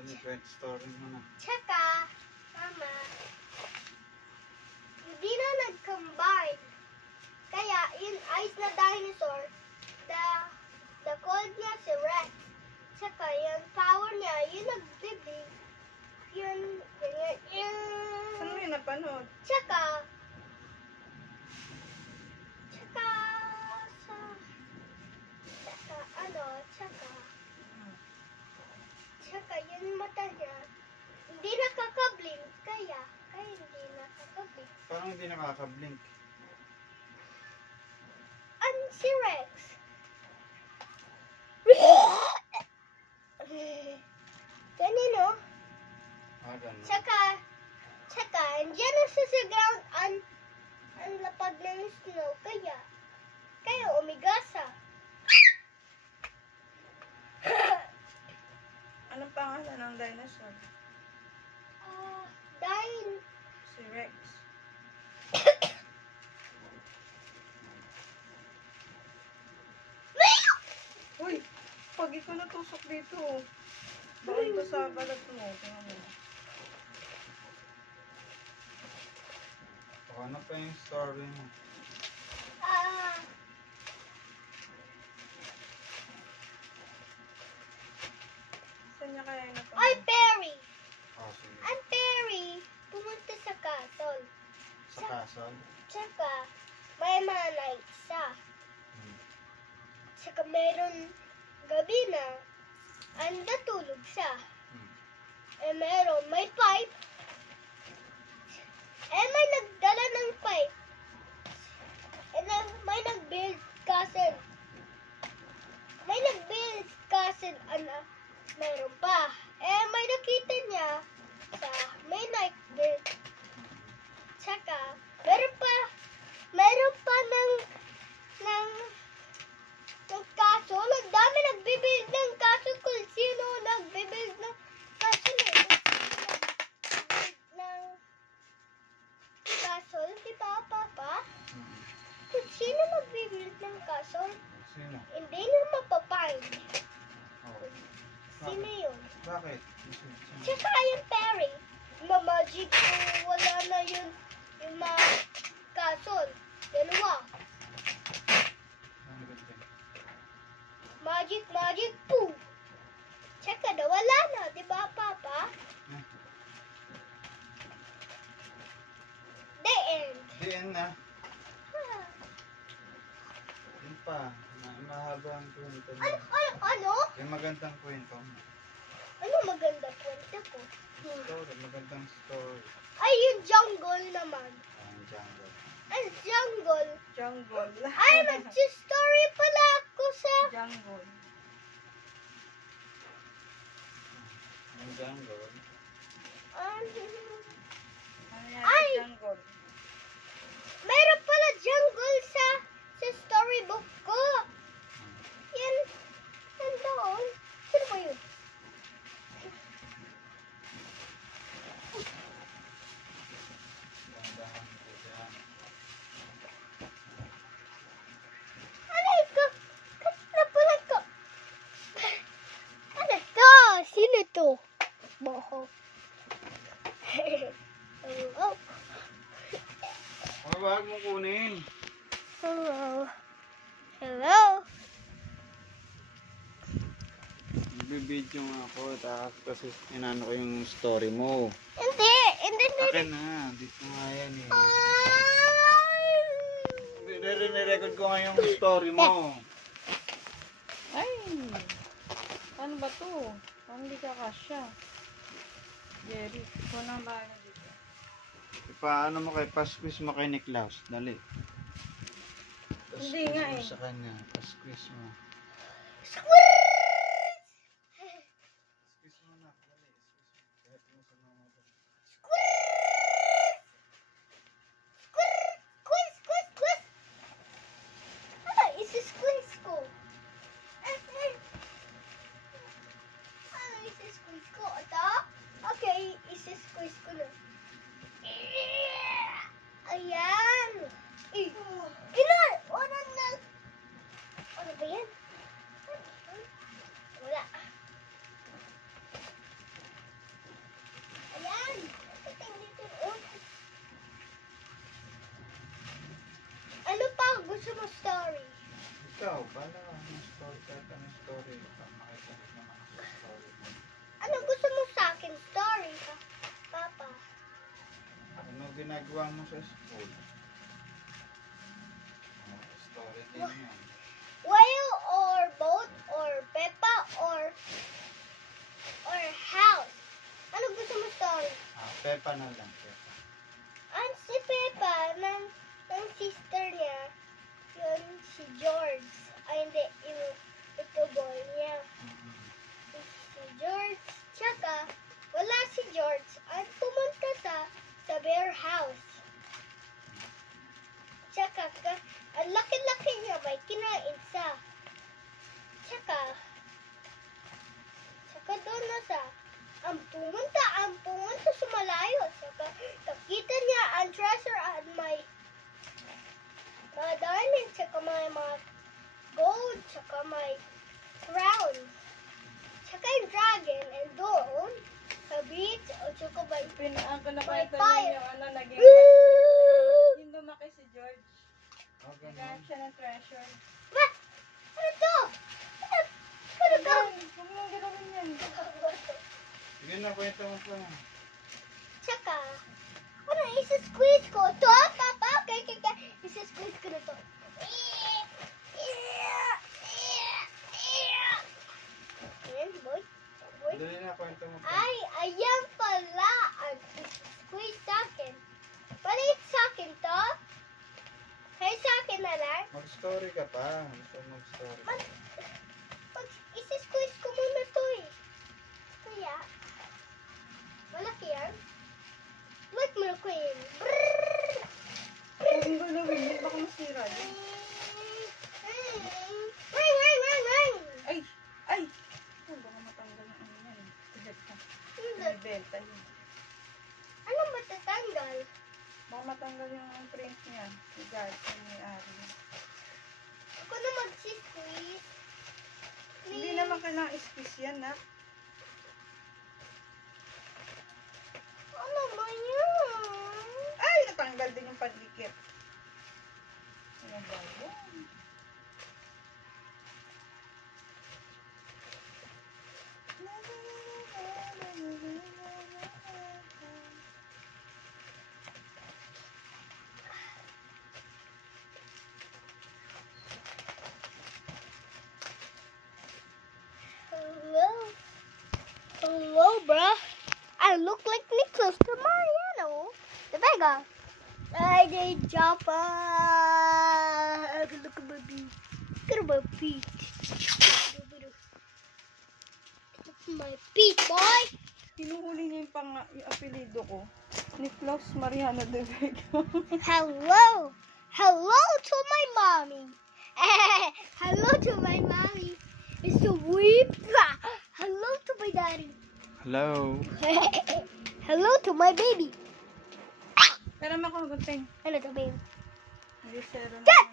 Dali, kwento story mo na. Tsaka, Mama, hindi na nag-combine. Kaya, yung ice na dinosaur, the cold niya si Rex. Tsaka, yung power niya, yung nagbibig, yun, Saan mo yun napanood? tsaka, tsaka, yung mata niya, hindi nakakablink, kaya hindi nakakablink. Parang hindi nakaka-blink. Si Rex. Ganun, no? Ganun. Tsaka, andyan na siya sa ground, ang lapad ng snow, kaya umigasa. Anong pangalan ng dinosaur? Dahil, Si Rex. Uy! Pag ikaw natusok dito. Baka ito sa balat mo. Tingnan mo. Ano pa yung story mo? Saan niya kaya napanood? ay, Perry! Sige. Ang Perry, pumunta sa castle. Sa kasal? Tsaka, may manay isa. Tsaka, meron gabi na, ang natulog siya. May pipe. May nagdala ng pipe. May nag-build castle. Meron pa. May nakita niya sa may night build. Tsaka, meron pa ng castle. Ang dami nagbibuild ng castle kung sino nagbibuild ng castle. Ng castle, di ba, Papa? Kung sino magbibuild ng castle, Sino? hindi niyo mapapind. Oh. Sino yun? Bakit? Tsaka yung Perry, ma-magic kung wala na yung mga castle. Dalawa. Magic, poo! Tsaka wala na, di ba, Papa? The end. The end na. Ah. Yun pa. Mahaba ang kwento mo. Ano? Yung magandang kwento mo. Ano maganda kwento ko? Story, magandang story. Ay, yung jungle naman. Ang jungle. Ang jungle. Jungle. Ay, mag-story pala ako sa... Jungle. Ang jungle. Ano yan Ay! sa jungle? Meron pala jungle sa storybook ko. Yan doon. Sino ba yun? Dahan-dahan po dyan. Aray ko! Kanina pala ko. Ano to? Sino to? Boho. Oh. Wag mo kunin. Hello. Hello. Nagbibidyo nga ako. Tapos kasi inano ko yung story mo. Hindi. Akin na. Dito nga yan eh. Nire-record ko nga yung story mo. Ay! Ano ba to? Parang hindi ka kasya. Jerry, ikaw na ba dito? Paano mo kay Pasquiz mo kay Niklaus? Dali. Hindi nga eh. Sa kanya. Pasquiz mo. Pasquiz mo na. Dali. Kahit mo sa mga ito. Squiz. Ano? Isi-squeeze ko. Ano isi-squeeze ko? Ito? Okay, isi-squeeze ko na. Ayan. Ilan? Ano ba yan? Wala. gusto mo story? Ikaw, bala ka ng story. Kahit anong story. Makita mo naman sa story mo. Ano gusto mo sa akin story, Papa? Ano ginagawa mo sa school? Story din yan. Whale or boat or Peppa or house? Ano gusto mo story? Peppa na lang. Peppa. Si Peppa ng sister niya, yun si George. Ay hindi, ito boy niya. Si George, tsaka wala si George at pumunta sa bear house. Tsaka ang laki-laki niya may kinain sa. Tsaka doon na sa ang pumunta sa malayo. Tsaka nakita niya ang treasure at may mga diamond, tsaka may mga gold, tsaka may crown. Tsaka yung dragon, and doon, sa beach, o tsaka may Ang May nakwento fire. niyo yung ano, naging yung lumaki si George. Naghanap siya ng treasure. What? Ano to? Ano to? Huwag mong gawin yan. Sige na, kwento mo pa. Tsaka, ano, isa-squeeze ko to, Papa? Okay. Isa-squeeze ko na to. Ayan, boy. Dali na, kwento mo pa. Ay, ayan pala ang squeeze sa akin. Palit sa akin to? Kaya sa akin na lang? Mag-story ka pa. Gusto mag-story. Isa-squeeze ko muna to eh. Kaya, malaki yan. Like mo ko yun. Huwag mong gawin yan. Baka masira yun. Ring! Ay! Ay! Oh, baka matanggal yung ano yan. Tigat ka. Bibenta yun. Ano matatanggal? Baka matanggal yung print niya. Si George, yung may-ari. Ako na mag-squeeze. Hindi naman kailangang ispis yan, ha? Ano ba yun? Ay! Natanggal din yung pandikit. Ano ba yun? Hello, bruh. I look like Nicholas the Mariano. The Vega. I did jump. Look at my feet. Look at my feet. Look at my feet, boy. Hinuhuli niya yung apelido ko. Nicholas Mariano de Vega. Hello. Hello to my mommy. Hello to my mommy. It's the weep. Hello to my daddy. Hello. Hello to my baby. Pero makagutin. Hello to baby. Hindi sero na. Dad!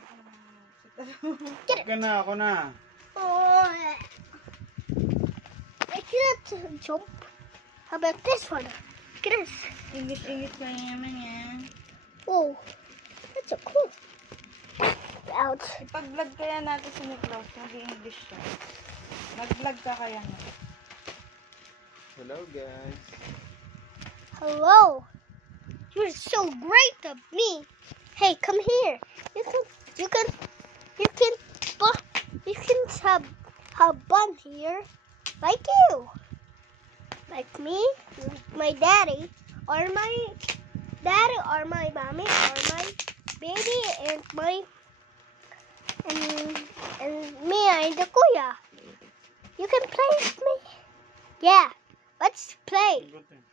Huwag ka na, ako na. Oh, I cannot jump. How about this one? Look at this. Ingit-ingit ka naman yan. Oh, that's so cool. Ouch. Ipag-vlog kaya natin si Nicholas. Mag-English siya. Mag-vlog ka kaya na. Hello, guys. Hello. You're so great of me. Hey, come here. You can have fun here, like you, like me, my daddy, or my mommy, or my baby, and me and the kuya. You can play with me. Yeah, let's play. Good.